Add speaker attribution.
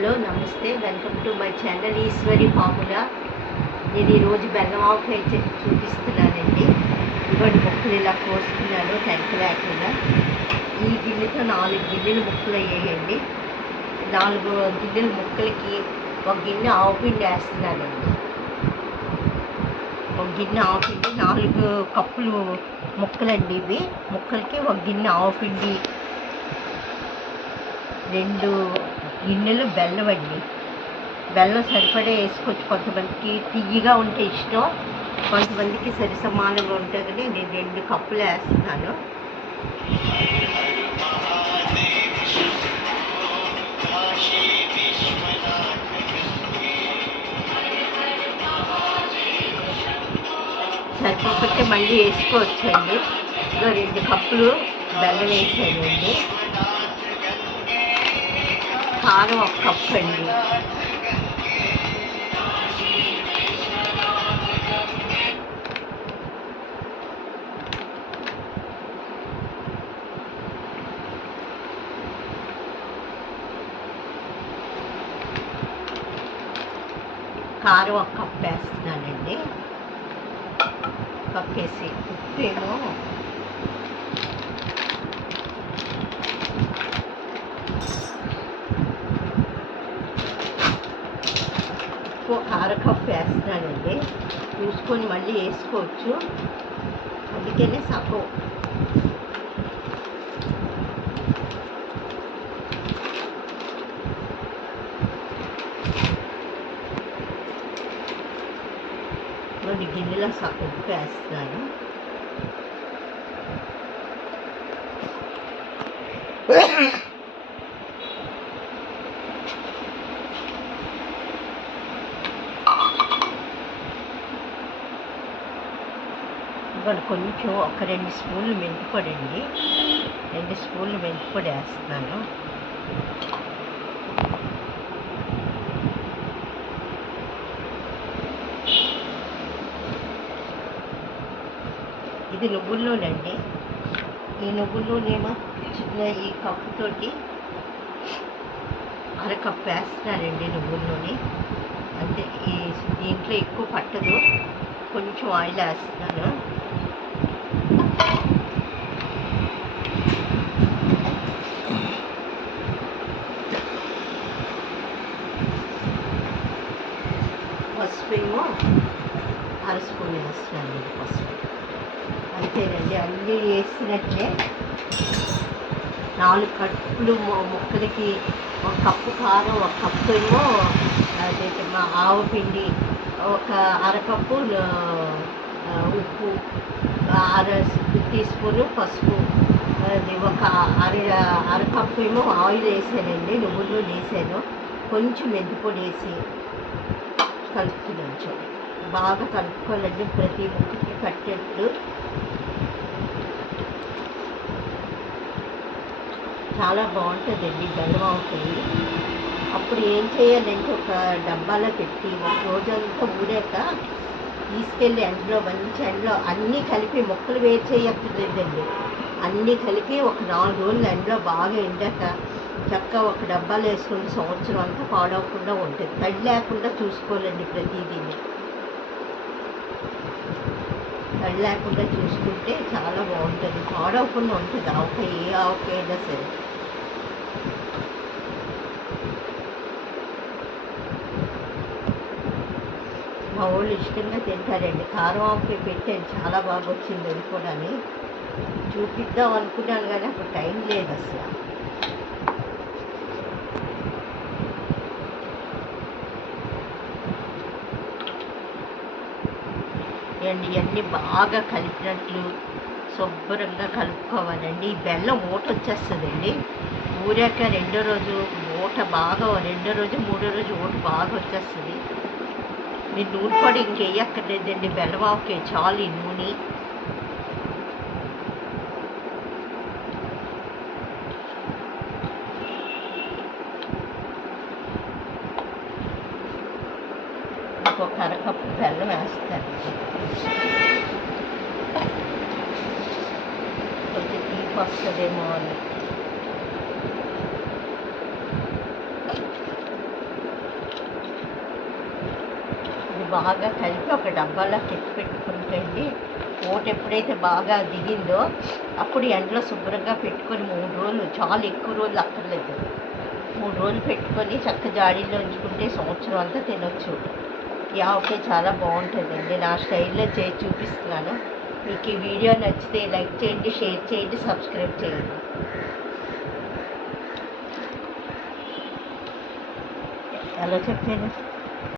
Speaker 1: Hello namaste welcome to my channel Eswari formula నేను ఈరోజు బెల్లం ఆకు అయితే చూపిస్తున్నానండి ఇవ్వండి ముక్కలు ఇలా కోసుకున్నాను టెన్త్ లేకుండా ఈ గిన్నెతో నాలుగు గిన్నెలు ముక్కలు అయ్యాయండి నాలుగు గిన్నెలు ముక్కలకి ఒక గిన్నె ఆవు పిండి వేస్తున్నానండి ఒక గిన్నె ఆవు పిండి నాలుగు కప్పులు ముక్కలండి ఇవి ముక్కలకి ఒక గిన్నె ఆవు పిండి రెండు గిన్నెలు బెల్లం అండి బెల్లం సరిపడే వేసుకోవచ్చు కొంతమందికి తియ్యగా ఉంటే ఇష్టం కొంతమందికి సరి సమానంగా ఉంటుందని నేను రెండు కప్పులు వేస్తున్నాను సరిపోతే మళ్ళీ వేసుకోవచ్చండి రెండు కప్పులు బెల్లం వేసేయండి కారం ఒక కప్పు అండి కారం ఒక కప్పు వేస్తున్నానండి కప్పేసి ఉప్పు కప్పు అర కప్పు వేస్తున్నానండి చూసుకొని మళ్ళీ వేసుకోవచ్చు అందుకనే సగం రెండు గిన్నెలో సగం ఉప్పు వేస్తున్నాను Yeah. ఇక్కడ కొంచెం ఒక రెండు స్పూన్లు మెంతిపొడి అండి రెండు స్పూన్లు మెంతిపొడి వేస్తున్నాను ఇది నువ్వుల నూనె అండి ఈ నువ్వుల నూనె చిన్న ఈ కప్పుతోటి అరకప్పు వేస్తున్నానండి నువ్వుల నూనె అంటే ఈ దీంట్లో ఎక్కువ పట్టదు కొంచెం ఆయిల్ వేస్తున్నాను పసుపేమో అర వేస్తాను అండి పసుపు అంతేనండి అన్నీ వేసినట్లే నాలుగు కప్పులు ముక్కలకి ఒక కప్పు కారం ఒక కప్పు ఏమో అదైతే మా ఆవు పిండి ఒక అరకప్పు ఉప్పు అర తీసుకొని పసుపు అది ఒక అర అరకప్పు ఏమో ఆయిల్ వేసానండి నువ్వులు వేసాను కొంచెం పొడి వేసి కలుపుకుని ఉంచాం బాగా కలుపుకోవాలండి ప్రతి ముక్కకి కట్టేట్టు చాలా బాగుంటుందండి అవుతుంది అప్పుడు ఏం చేయాలంటే ఒక డబ్బాలో పెట్టి ఒక రోజంతా ఊరేక తీసుకెళ్ళి అందులో మంచి అందులో అన్నీ కలిపి మొక్కలు వేరు చేయక్కర్లేదండి అన్నీ కలిపి ఒక నాలుగు రోజులు అందులో బాగా ఎండాక చక్కగా ఒక డబ్బాలు వేసుకుంటే సంవత్సరం అంతా పాడవకుండా ఉంటుంది తడి లేకుండా చూసుకోవాలండి ప్రతిదీ తడి లేకుండా చూసుకుంటే చాలా బాగుంటుంది పాడవకుండా ఉంటుంది ఆవకాయ ఏ ఆవకాయ అయినా సరే మా వాళ్ళు ఇష్టంగా తింటారండి కారం ఆవకాయ పెట్టాను చాలా బాగా వచ్చింది అనుకోవడానికి చూపిద్దాం అనుకున్నాను కానీ అప్పుడు టైం లేదు అసలు అండ్ ఇవన్నీ బాగా కలిపినట్లు శుభ్రంగా కలుపుకోవాలండి ఈ బెల్లం ఊట వచ్చేస్తుందండి ఊరాక రెండో రోజు ఊట బాగా రెండో రోజు మూడో రోజు ఊట బాగా వచ్చేస్తుంది మీరు నూనె పొడి ఇంకేయక్కర్లేదండి ఆవుకే చాలు ఈ నూనె ఒక అరకప్పు బెల్లం వేస్తారు కొంచెం తీపి వస్తుందేమో అని ఇది బాగా కలిపి ఒక డబ్బాలో తెచ్చి పెట్టుకుంటండి ఓట ఎప్పుడైతే బాగా దిగిందో అప్పుడు ఎండలో శుభ్రంగా పెట్టుకొని మూడు రోజులు చాలా ఎక్కువ రోజులు అక్కర్లేదు మూడు రోజులు పెట్టుకొని చక్క జాడీలో ఉంచుకుంటే సంవత్సరం అంతా తినొచ్చు యా ఓకే చాలా బాగుంటుందండి నా స్టైల్లో చే చూపిస్తున్నాను మీకు ఈ వీడియో నచ్చితే లైక్ చేయండి షేర్ చేయండి సబ్స్క్రైబ్ చేయండి ఎలా చెప్పాను